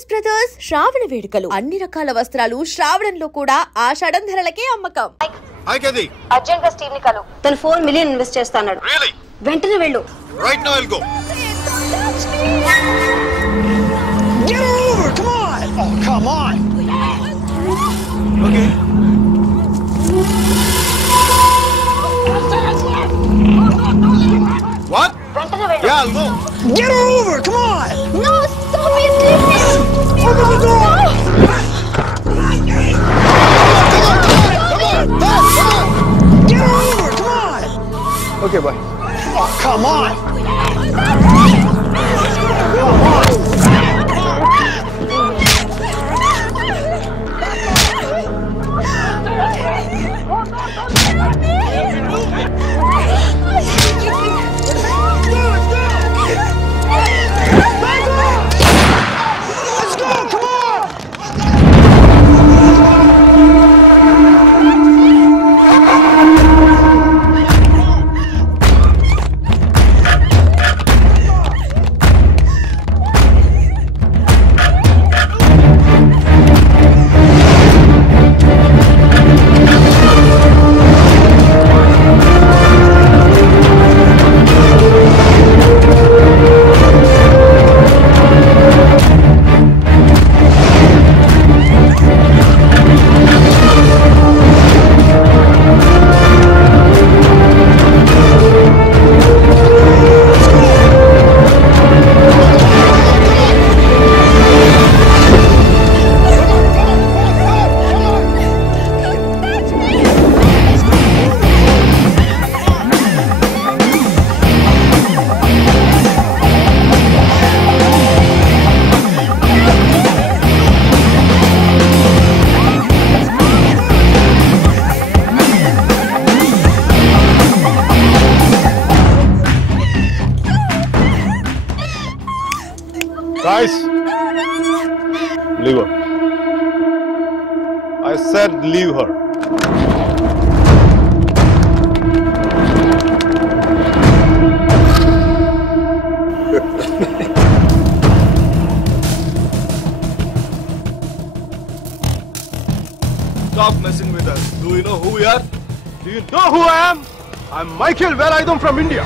Choice brothers శ్రావణ వేడుకలు అన్ని రకాల వస్త్రాలు శ్రావణంలో కూడా ఆషాఢం ధరలకే అమ్మకం. అర్జెంట్ గా స్టీవ్ ని కలు. తను 4 మిలియన్ ఇన్వెస్ట్ చేస్తాడు. వెంటనే వెళ్ళు. Right now I'll go. Get over! Come on! Oh, come on! Okay. What? Yeah, I'll go. Get over! Come on! No, stop it! Leave me! Open the door! Get over! Come on! Okay, bye. Oh, come on! Guys, leave her. I said leave her. Stop messing with us. Do you know who we are? Do you know who I am? I'm Michael Velayudham from India.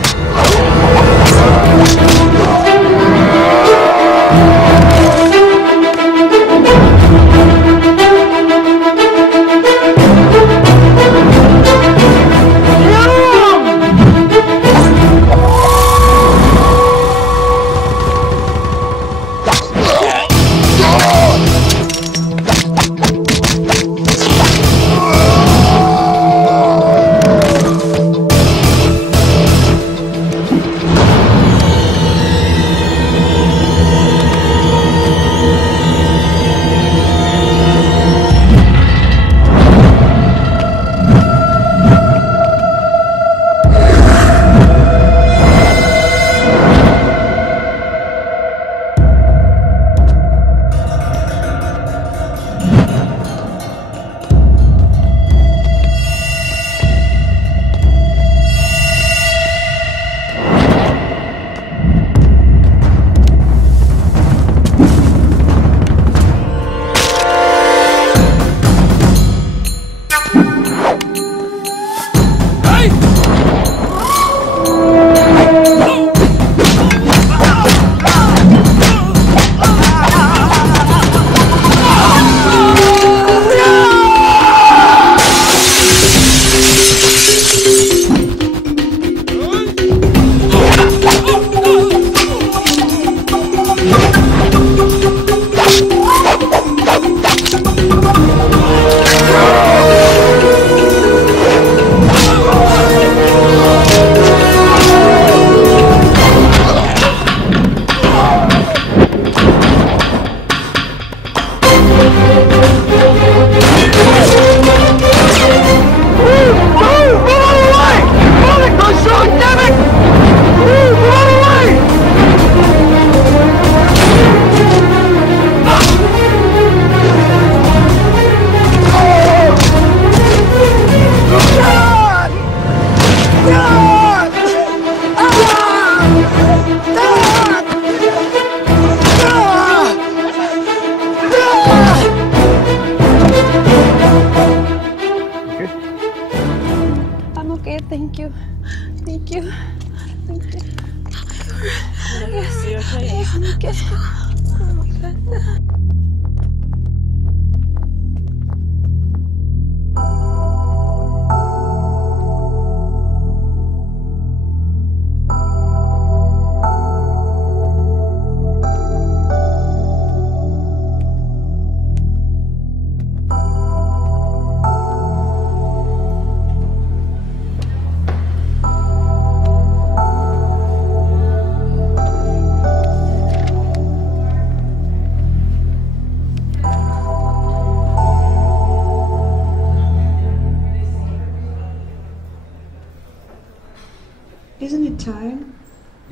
time?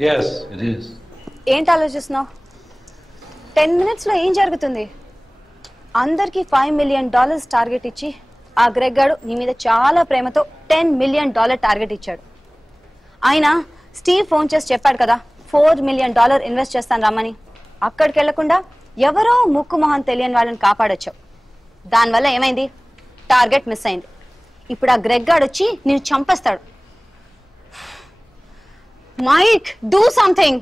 Yes, it is. ఏంటి ఆలోచిస్తున్నావు? 10 minutes లో ఏం జరుగుతుంది? అందరికి $5 million target ఇచ్చి ఆ Greg గాడు నీ మీద చాలా ప్రేమతో $10 million టార్గెట్ ఇచ్చాడు. ఆయన స్టీవ్ ఫోన్ చేసి చెప్పాడు కదా $4 million ఇన్వెస్ట్ చేస్తాను రమ్మని. అక్కడికి వెళ్లకుండా ఎవరో ముక్కు మొహం తెలియని వాళ్ళని కాపాడొచ్చావు. దానివల్ల ఏమైంది? టార్గెట్ మిస్ అయింది. ఇప్పుడు ఆ గ్రెగ్ గాడు వచ్చి నిన్ను చంపేస్తాడు. Mike, do something.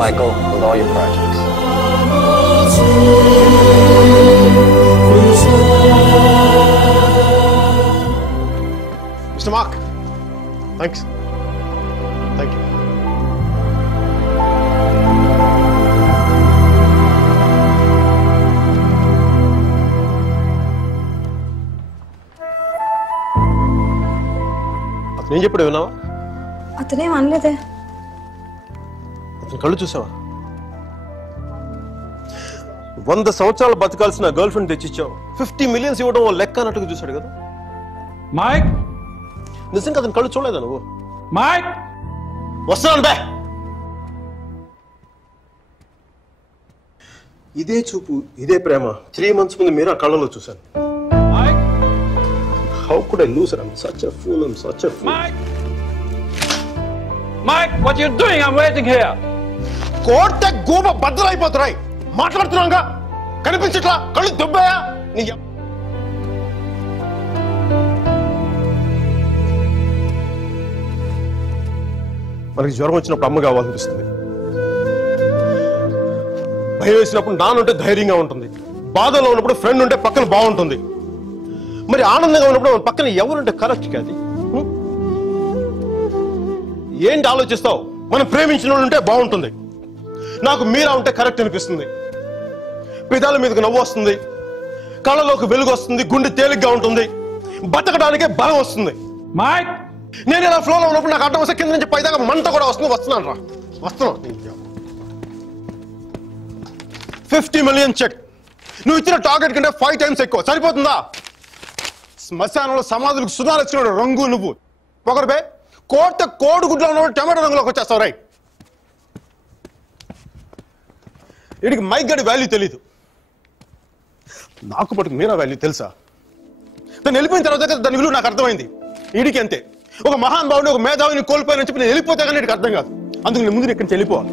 Michael, with all your projects. Mr. Mark, thanks. Thank you. అతను ఏం చెప్పాడు విన్నావా? అతనేం అనలేదే. అతని కళ్ళు చూసావా? 100 సంవత్సరాలు బతకాల్సిన గర్ల్ ఫ్రెండ్ తెచ్చిచ్చావు. 50 millions ఇవ్వడం లెక్క అన్నట్టుగా చూశాడు కదా. మైక్, నిజంగా అతని కళ్ళు చూడలేదా నువ్వు? మైక్, వస్తున్నాను బే. ఇదే చూపు, ఇదే ప్రేమ 3 months ముందు మీరు ఆ కళ్ళలో చూశాను. Mike, How could I lose her? I'm such a fool. I'm such a fool. Mike! Mike, what are you doing? I'm waiting here. కోర్టే గోబ బద్దలైపోతున్నాయి. మాట్లాడుతున్నాగా కనిపించట్లా? కళ్ళు దుబ్బాయా? మనకి జ్వరం వచ్చినప్పుడు అమ్మ కావాలనిపిస్తుంది. భయం వేసినప్పుడు నాన్నుంటే ధైర్యంగా ఉంటుంది. బాధలో ఉన్నప్పుడు ఫ్రెండ్ ఉంటే పక్కన బాగుంటుంది. మరి ఆనందంగా ఉన్నప్పుడు మన పక్కన ఎవరుంటే కరెక్ట్ కాదు. ఏంటి ఆలోచిస్తావు? మనం ప్రేమించిన వాళ్ళు ఉంటే బాగుంటుంది. నాకు మీరా ఉంటే కరెక్ట్ అనిపిస్తుంది. పెదాల మీదకి నవ్వు వస్తుంది, కళ్ళలోకి వెలుగు వస్తుంది, గుండె తేలిగ్గా ఉంటుంది, బతకడానికే బలం వస్తుంది. మైక్, నేను ఇలా ఫ్లోలో ఉన్నప్పుడు నాకు అడ్డం వస్తే కింద నుంచి పైదాకా మంట కూడా వస్తుంది. వస్తున్నాను రా, వస్తున్నాను. 50 million చెక్. నువ్వు ఇచ్చిన టార్గెట్ కంటే 5 times ఎక్కువ. సరిపోతుందా? శ్మశానంలో సమాధులకు సుధాలు వచ్చిన రంగు నువ్వు పొగరుబే. కోడిగుడ్లో ఉన్న టమాటో రంగులోకి వచ్చేస్తావు. రైట్, వీడికి మైక్ గడి వాల్యూ తెలీదు. నాకు పట్టుకు మీరా వాల్యూ తెలుసా? తను వెళ్ళిపోయిన తర్వాత దాని విలువ నాకు అర్థమైంది. వీడికి అంతే. ఒక మహాన్ భావుని, ఒక మేధావిని కోల్పోయిన చెప్పి నేను వెళ్ళిపోతే కానీ వీడికి అర్థం కాదు. అందుకు నేను ముందు ఇక్కడి నుంచి వెళ్ళిపోవాలి.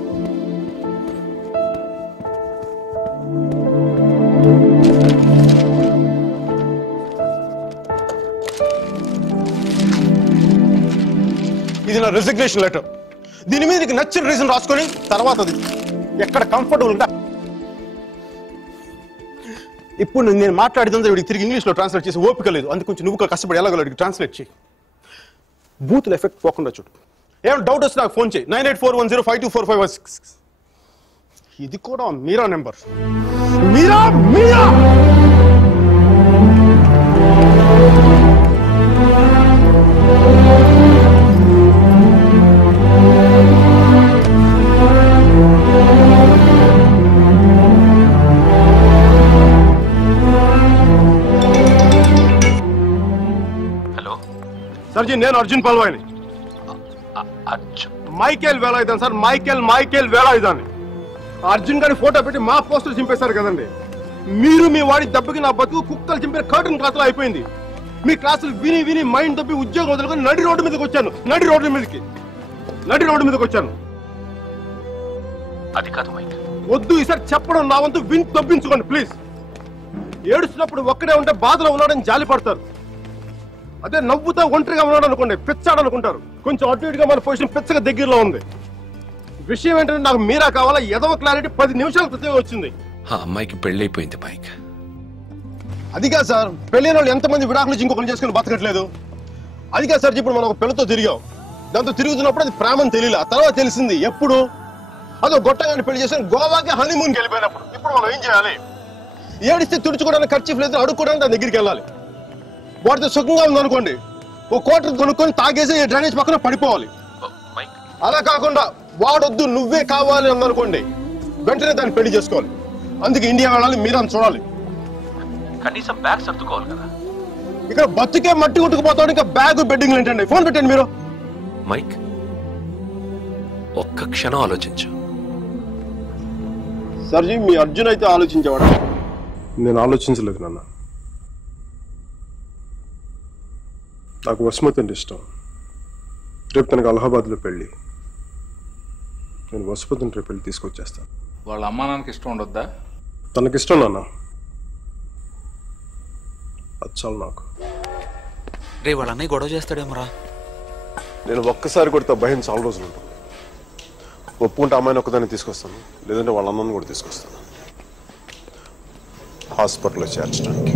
ఇది నా రెసిగ్నేషన్ లెటర్. దీని మీద నీకు నచ్చిన రీజన్ రాసుకొని తర్వాత అది ఎక్కడ కంఫర్టబుల్ ఉంటా. ఇప్పుడు నేను మాట్లాడితే వీడికి తిరిగి ఇంగ్లీష్లో ట్రాన్స్లేట్ చేసి ఓపిక లేదు. అందుకు కొంచెం నువ్వు కష్టపడి ఎలాగో ట్రాన్స్లేట్ చేయి. బూతుల ఎఫెక్ట్ పోకుండా చూడు. ఏమైనా డౌట్ వస్తే నాకు ఫోన్ చేయి. 9841052456. ఇది కూడా మీరా నెంబర్. మీరా మీరా సర్జీ నేను అర్జున్ పల్వాయిని. మైకేల్ వేలాయుధం సార్, మైకేల్ వేలాయుధాన్ని. అర్జున్ గారి ఫోటో పెట్టి మా పోస్టర్ చింపేశారు కదండి. మీరు మీ వాడి దెబ్బకి నా బతుకు కుక్కలు చింపిన కర్టన్ క్లాసులో అయిపోయింది. మీ క్లాసులు విని మైండ్ తప్పి ఉద్యోగం వదులుకొని నడి రోడ్డు మీదకి వచ్చాను. నడి రోడ్డు మీదకి వచ్చాను. అది కాదు మైక్. వద్దు ఈసారి చెప్పడం నా వంతు విని తప్పించుకోండి ప్లీజ్. ఏడుస్తున్నప్పుడు ఒక్కడే ఉంటే బాధలో ఉన్నాడని జాలి పడతారు. అదే నవ్వుతా ఒంటరిగా ఉన్నాడు అనుకోండి పిచ్చాడు అనుకుంటారు. కొంచెం అటు ఇటుగా మన పొజిషన్ పిచ్చగా దగ్గరలో ఉంది. విషయం ఏంటంటే నాకు మీరా కావాలా ఎదవ క్లారిటీ 10 నిమిషాల క్రితం వచ్చింది. ఆ అమ్మాయికి పెళ్ళైపోయింది మైక్. అది కాదు సార్, పెళ్ళైన వాళ్ళు ఎంతమంది విడాకులు ఇంకొకరు చేసుకుని బతకట్లేదు. అది కాదు సార్, ఇప్పుడు మనం ఒక పిల్లతో తిరిగాం. దాంతో తిరుగుతున్నప్పుడు అది ప్రేమని తెలియలే. ఆ తర్వాత తెలిసింది. ఎప్పుడు అదో గొట్టగాని పెళ్లి చేసి గోవాకి హనీమూన్కి వెళ్ళిపోయినప్పుడు. ఇప్పుడు మనం ఏం చేయాలి? ఏడిస్తే తుడుచుకోవడానికి ఖర్చు లేదు, అడుక్కోవడానికి దాని దగ్గరికి వెళ్ళాలి. వాటితో సుఖంగా ఉందనుకోండి ఓ కోటర్ కొనుక్కొని తాగేసి డ్రైనేజ్ పక్కన పడిపోవాలి. అలా కాకుండా వాడొద్దు నువ్వే కావాలి అందనుకోండి వెంటనే దాన్ని పెళ్లి చేసుకోవాలి. అందుకే ఇండియా వెళ్ళాలి, మీరు అని చూడాలి. కనీసం బ్యాగ్ సర్దుకోవాలి కదా. ఇక్కడ బతుకే మట్టి కొట్టుకుపోతాడు, ఇంకా బ్యాగ్ బెడ్డింగ్ ఏంటండి? ఫోన్ పెట్టండి మీరు. మైక్ ఒక్క క్షణం ఆలోచించు. సర్జీ మీ అర్జున్ అయితే ఆలోచించేవాడు, నేను ఆలోచించలేదు నాన్న. నాకు వసుమతి అంటే ఇష్టం. రేపు తనకు అలహాబాద్లో పెళ్ళి. నేను వసుమతిని రేపు పెళ్ళి తీసుకొచ్చేస్తాను. వాళ్ళ అమ్మా నాన్నకి ఇష్టం ఉండొద్దా? తనకిష్టం నాన్న, అది చాలు నాకు. రే వాళ్ళ అన్నయ్య గొడవ చేస్తాడేమోరా. నేను ఒక్కసారి కొడితే భయం చాలా రోజులు ఉంటుంది. ఒప్పుకుంటే అమ్మాయిని ఒక్కదాన్ని తీసుకొస్తాను, లేదంటే వాళ్ళ అమ్మని కూడా తీసుకొస్తాను హాస్పిటల్లో చేర్చడానికి.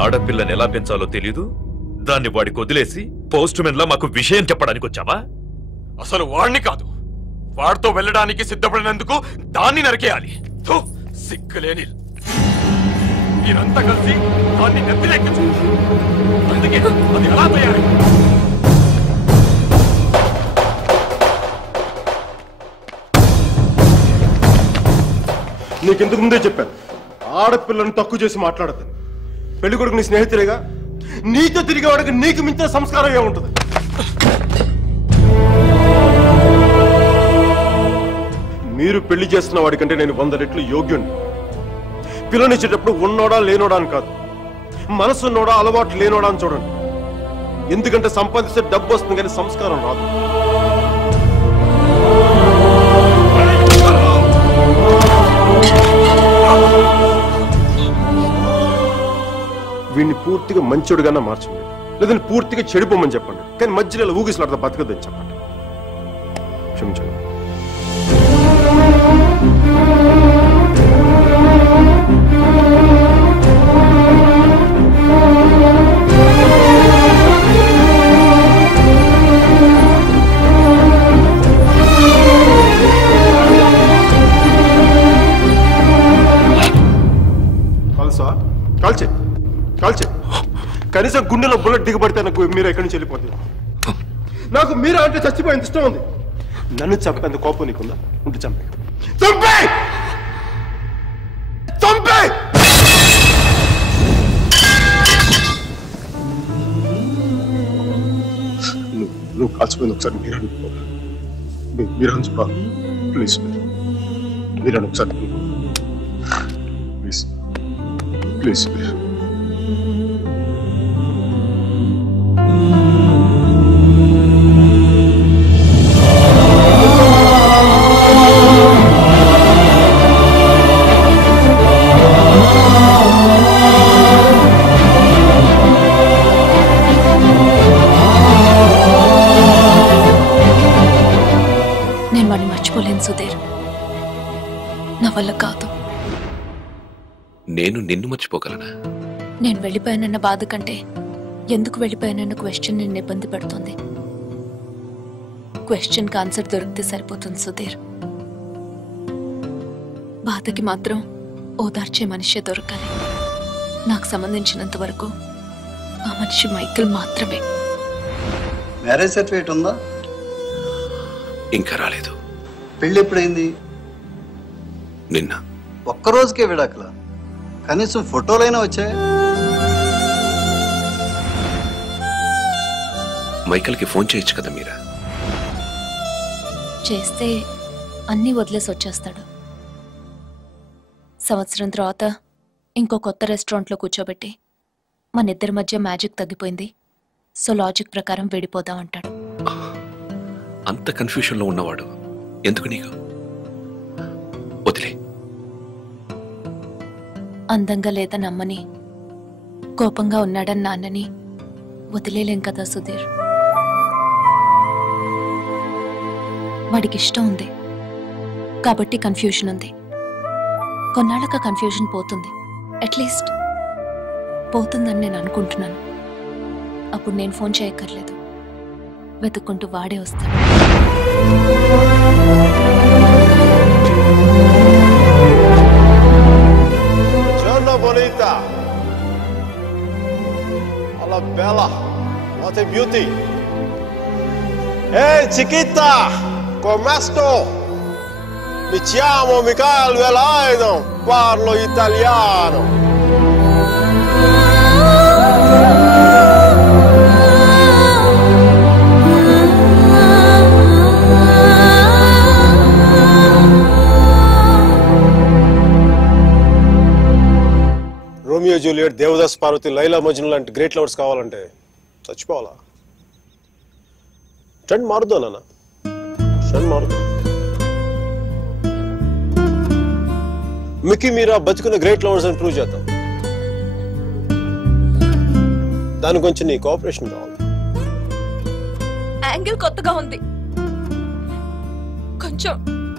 ఆడపిల్లని ఎలా పెంచాలో తెలీదు, దాన్ని వాడికి వదిలేసి పోస్ట్ మెన్ లా మాకు విషయం చెప్పడానికి వచ్చావా? అసలు వాడిని కాదు, వాడితో వెళ్ళడానికి సిద్ధపడినందుకు దాన్ని నరికేయాలి. సిగ్గులేని మీరంతా కలిసి దాన్ని నెత్తిలెక్కించు. అందుకే అది ఎలా తయారు? నీకెందుకు ముందే చెప్పాను, ఆడపిల్లను తక్కువ చేసి మాట్లాడద్దు. పెళ్లి కొడుకు నీ స్నేహితులేగా, నీతో తిరిగేవాడికి నీకు మించిన సంస్కారం ఏముంటుంది? మీరు పెళ్లి చేస్తున్న వాడికంటే నేను 100 రెట్లు యోగ్యుణ్ణి. పిల్లనిచ్చేటప్పుడు ఉన్నోడా లేనోడా అని కాదు, మనసున్నోడా అలవాటు లేనోడా అని చూడండి. ఎందుకంటే సంపాదిస్తే డబ్బు వస్తుంది కానీ సంస్కారం రాదు. వీడిని పూర్తిగా మంచోడుగానే మార్చండి, లేదంటే పూర్తిగా చెడిపోమని చెప్పండి. కానీ మధ్యలో ఊగిసలాడతా బతకద్దని చెప్పండి. క్షమించండి. కాల్చే కాల్చే, కనీసం గుండెలో బుల్లెట్ దిగబడితే నాకు మీరు ఎక్కడి నుంచి వెళ్ళిపోతుంది. నాకు మీరా అంటే చచ్చిపోయేంత ఇష్టం ఉంది. నన్ను చంపేంత కోపం నీకుందా? ఉంటే చంపే చంపే చంపే. నువ్వు కాల్చిపోయింది ఒకసారి మీరు అంచుకో ప్లీజ్. మీరు ఒకసారి ప్లీజ్ ప్లీజ్. నేను వాడిని మర్చిపోలేను సుధీర్, నా వల్ల కాదు. నేను నిన్ను మర్చిపోగలనా? నేను వెళ్ళిపోయానన్న బాధ కంటే ఎందుకు వెళ్ళిపోయానన్న క్వశ్చన్ నిన్ను ఇబ్బంది పెడుతుంది. క్వశ్చన్కి ఆన్సర్ దొరికితే సరిపోతుంది సుధీర్. బాధకి మాత్రం ఓదార్చే మనిషే దొరకాలి. నాకు సంబంధించినంత వరకు ఆ మనిషి మైకేల్ మాత్రమే. మ్యారేజ్ సర్టిఫికేట్ ఉందా? ఇంకా రాలేదు. పెళ్ళి ఎప్పుడైంది? నిన్న. ఒక్కరోజుకే విడాకుల? కనీసం ఫోటోలైనా వచ్చాయి? మైకేల్కి ఫోన్ చేయొచ్చు కదా మీరా? చేస్తే అన్నీ వదిలేసి వచ్చేస్తాడు. సంవత్సరం తర్వాత ఇంకో కొత్త రెస్టారెంట్లో కూర్చోబెట్టి మన ఇద్దరి మధ్య మ్యాజిక్ తగ్గిపోయింది, సో లాజిక్ ప్రకారం విడిపోదాం అంటాడు. అంత కన్ఫ్యూషన్లో ఉన్నవాడు ఎందుకు నీకు? వదిలే. అందంగా లేదని అమ్మని, కోపంగా ఉన్నాడని నాన్నని వదిలేలేం కదా సుధీర్. వాడికి ఇష్టం ఉంది కాబట్టి కన్ఫ్యూషన్ ఉంది. కొన్నాళ్ళక కన్ఫ్యూషన్ పోతుంది, అట్లీస్ట్ పోతుందని నేను అనుకుంటున్నాను. అప్పుడు నేను ఫోన్ చేయక్కర్లేదు, వెతుక్కుంటూ వాడే వస్తాడు. Bonita, alla bella, what a beauty. Ehi chiquita, come sto? Mi chiamo Michael Velaido, parlo italiano. Romeo Juliet, Devdas Parvati, Laila Majnu లాంటి గ్రేట్ లవర్స్ కావాలంటే చచ్చిపోవాలా? ట్రెండ్ మారుద్దా నాన్న, ట్రెండ్ మారుద్దా. మిక్కీ మీరా బతుకున్న గ్రేట్ లవర్స్ అని ప్రూవ్ చేద్దాం. దాని గురించి నీ కోఆపరేషన్ కావాలి. యాంగిల్ కొత్తగా ఉంది, కొంచెం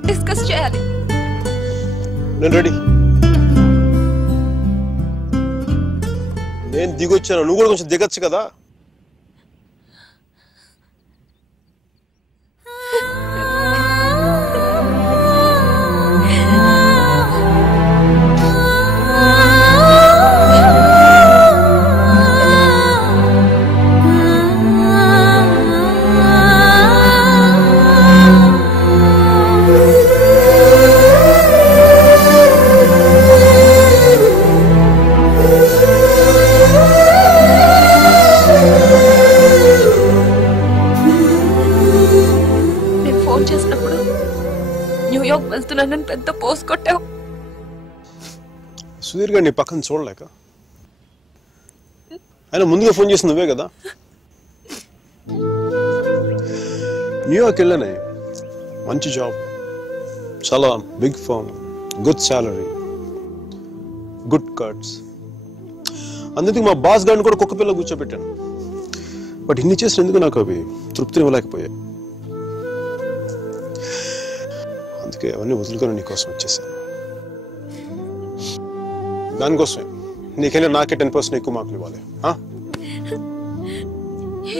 డిస్కస్ చేయాలి. నేను రెడీ. నేను దిగొచ్చాను, నువ్వు కూడా కొంచెం దిగచ్చు కదా. చెప్పావు? సుధీర్ గారు నీ పక్కన చూడలేక ఆయన ముందుగా ఫోన్ చేసి నువ్వే కదా. న్యూయార్క్ వెళ్ళానే, మంచి జాబ్, చాలా big firm, good salary, good cuts. అందుకే మా బాస్ గారిని కూడా కుక్క పిల్ల కూర్చోబెట్టాను. బట్ ఇన్ని చేసినందుకు నాకు అవి తృప్తిని ఇవ్వలేకపోయాయి. అందుకే అవన్నీ వదులుకొని నీకోసం వచ్చేసాను. దానికోసమే నీకైనా నాకే 10% ఎక్కువ మార్కులు ఇవ్వాలి.